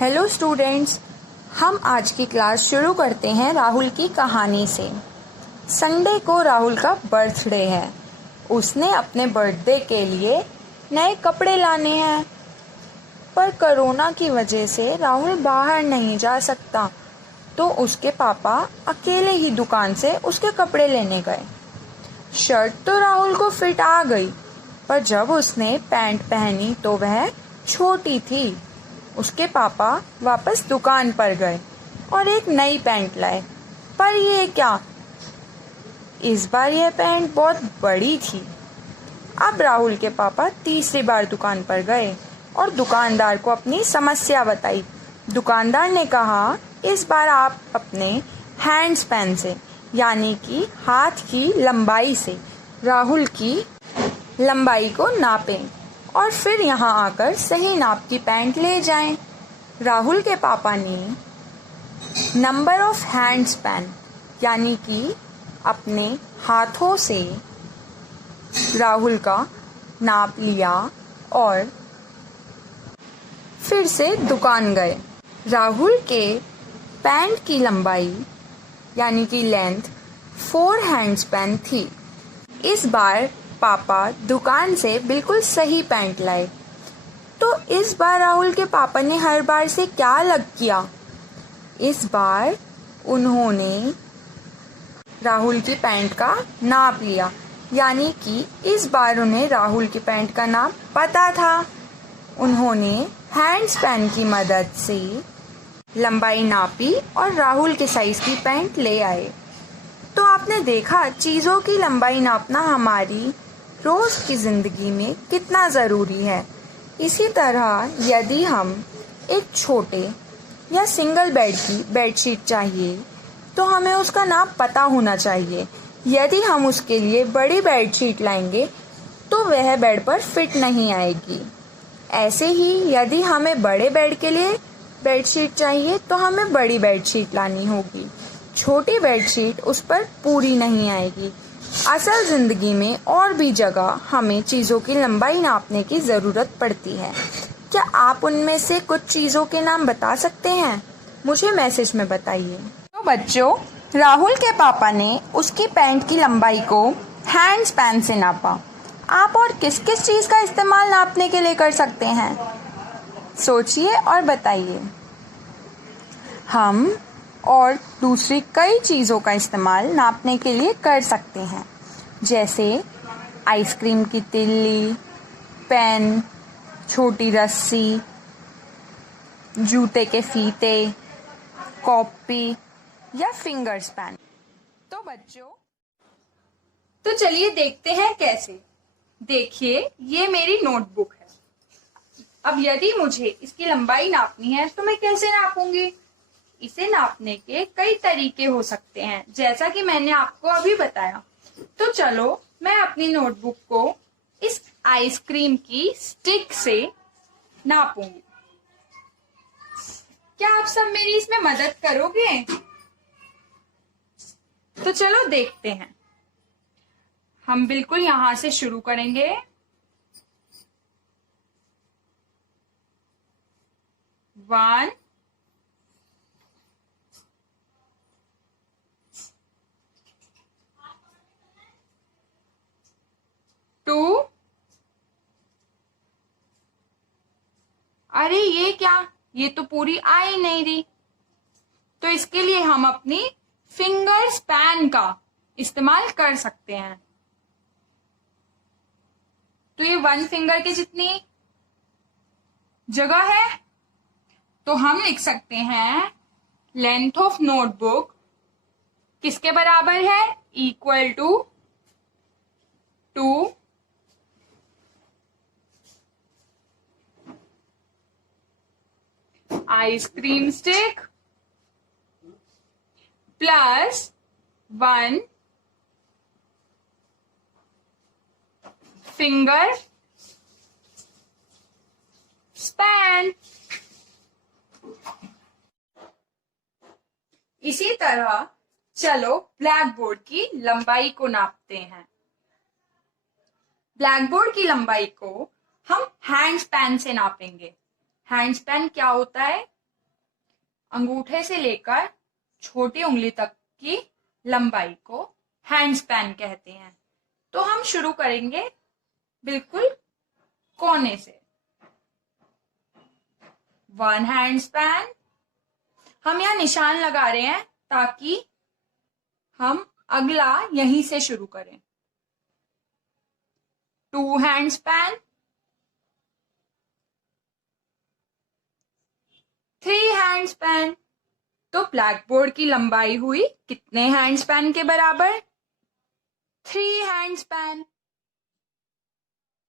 Hello students, हम आज की क्लास शुरू करते हैं राहुल की कहानी से। संडे को राहुल का बर्थडे है। उसने अपने बर्थडे के लिए नए कपड़े लाने हैं, पर कोरोना की वजह से राहुल बाहर नहीं जा सकता, तो उसके पापा अकेले ही दुकान से उसके कपड़े लेने गए। शर्ट तो राहुल को फिट आ गई, पर जब उसने पैंट पहनी तो वह छोटी थी। उसके पापा वापस दुकान पर गए और एक नई पैंट लाए, पर ये क्या, इस बार यह पैंट बहुत बड़ी थी। अब राहुल के पापा तीसरी बार दुकान पर गए और दुकानदार को अपनी समस्या बताई। दुकानदार ने कहा, इस बार आप अपने हैंड स्पैन से, यानी कि हाथ की लंबाई से राहुल की लंबाई को नापें और फिर यहाँ आकर सही नाप की पैंट ले जाएं। राहुल के पापा ने नंबर ऑफ हैंड स्पैन, यानी कि अपने हाथों से राहुल का नाप लिया और फिर से दुकान गए। राहुल के पैंट की लंबाई, यानी कि लेंथ 4 हैंड स्पैन थी। इस बार पापा दुकान से बिल्कुल सही पैंट लाए। तो इस बार राहुल के पापा ने हर बार से क्या अलग किया? इस बार उन्होंने राहुल की पैंट का नाप लिया, यानी कि इस बार उन्हें राहुल की पैंट का नाप पता था। उन्होंने हैंड स्पैन की मदद से लंबाई नापी और राहुल के साइज की पैंट ले आए। तो आपने देखा, चीज़ों की लंबाई नापना हमारी रोज़ की ज़िंदगी में कितना ज़रूरी है। इसी तरह यदि हम एक छोटे या सिंगल बेड की बेडशीट चाहिए, तो हमें उसका नाप पता होना चाहिए। यदि हम उसके लिए बड़ी बेडशीट लाएंगे तो वह बेड पर फिट नहीं आएगी। ऐसे ही यदि हमें बड़े बेड के लिए बेडशीट चाहिए तो हमें बड़ी बेडशीट लानी होगी। छोटी बेडशीट उस पर पूरी नहीं आएगी। असल ज़िंदगी में और भी जगह हमें चीज़ों की लंबाई नापने की ज़रूरत पड़ती है। क्या आप उनमें से कुछ चीज़ों के नाम बता सकते हैं? मुझे मैसेज में बताइए। तो बच्चों, राहुल के पापा ने उसकी पैंट की लंबाई को हैंड स्पैन से नापा। आप और किस किस चीज़ का इस्तेमाल नापने के लिए कर सकते हैं? सोचिए और बताइए। हम और दूसरी कई चीज़ों का इस्तेमाल नापने के लिए कर सकते हैं, जैसे आइसक्रीम की तिल्ली, पेन, छोटी रस्सी, जूते के फीते, कॉपी या फिंगर स्पैन। तो बच्चों, तो चलिए देखते हैं कैसे। देखिए, ये मेरी नोटबुक है। अब यदि मुझे इसकी लंबाई नापनी है तो मैं कैसे नापूंगी? इसे नापने के कई तरीके हो सकते हैं, जैसा कि मैंने आपको अभी बताया। तो चलो मैं अपनी नोटबुक को इस आइसक्रीम की स्टिक से नापूंगी। क्या आप सब मेरी इसमें मदद करोगे? तो चलो देखते हैं। हम बिल्कुल यहां से शुरू करेंगे। 1 2, अरे ये क्या, ये तो पूरी आ ही नहीं रही। तो इसके लिए हम अपनी फिंगर स्पैन का इस्तेमाल कर सकते हैं। तो ये 1 फिंगर की जितनी जगह है, तो हम लिख सकते हैं लेंथ ऑफ नोटबुक किसके बराबर है? Equal to 2 ice cream stick plus 1 finger span. इसी तरह चलो ब्लैक बोर्ड की लंबाई को नापते हैं। ब्लैक बोर्ड की लंबाई को हम हैंड स्पैन से नापेंगे। हैंड स्पैन क्या होता है? अंगूठे से लेकर छोटी उंगली तक की लंबाई को हैंड स्पैन कहते हैं। तो हम शुरू करेंगे बिल्कुल कोने से। 1 हैंड स्पैन, हम यहाँ निशान लगा रहे हैं ताकि हम अगला यहीं से शुरू करें। 2 हैंड स्पैन, 3 हैंड स्पैन। तो ब्लैक बोर्ड की लंबाई हुई कितने हैंड स्पैन के बराबर? 3 हैंड स्पैन।